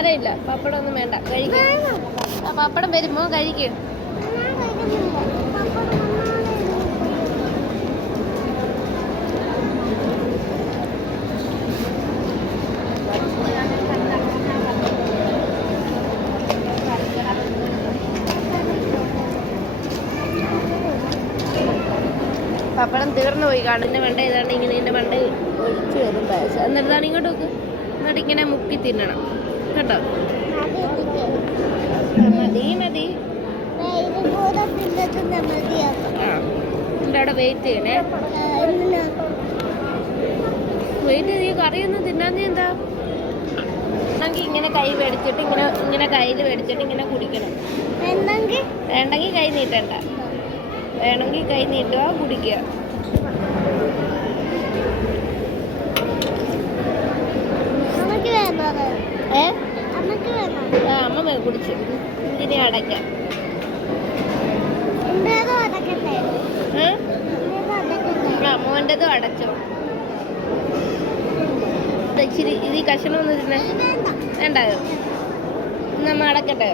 സാരമില്ല, പപ്പടം ഒന്നും വേണ്ട, കഴിക്കും. ആ പപ്പടം വരുമ്പോ കഴിക്കും. പപ്പടം തീർന്നു പോയി. കണ്ണിൻ്റെ മണ്ട ഏതാണ്ട് ഇങ്ങനെ ഇതിൻ്റെ മണ്ട ഒഴിച്ചു വരും പായസം. എന്നിട്ടാണ് ഇങ്ങോട്ട് നോക്ക്. എന്നിട്ട് ഇങ്ങനെ മുക്കി തിന്നണം കേട്ടോ. മതി മതി. ആ എൻ്റെ അവിടെ വെയിറ്റ് ചെയ്യണേ. വെയിറ്റ് ചെയ്ത് കറിയൊന്നും തിന്നാൻ നീ എന്താ വേണമെങ്കിൽ ഇങ്ങനെ കൈ മേടിച്ചിട്ട് ഇങ്ങനെ കയ്യിൽ മേടിച്ചിട്ട് ഇങ്ങനെ കുടിക്കണം. വേണ്ടെങ്കിൽ കൈ നീട്ടണ്ട, വേണമെങ്കിൽ കൈ നീട്ടുക, കുടിക്കുക. അമ്മ കുടിച്ചു. ഇനി അടയ്ക്കാം. മോൻ്റെതും അടച്ചോ. ഇച്ചിരി ഇത് കഷണം ഒന്ന് തിന്നെ. വേണ്ടായോ? നമ്മ അടക്കട്ടെ.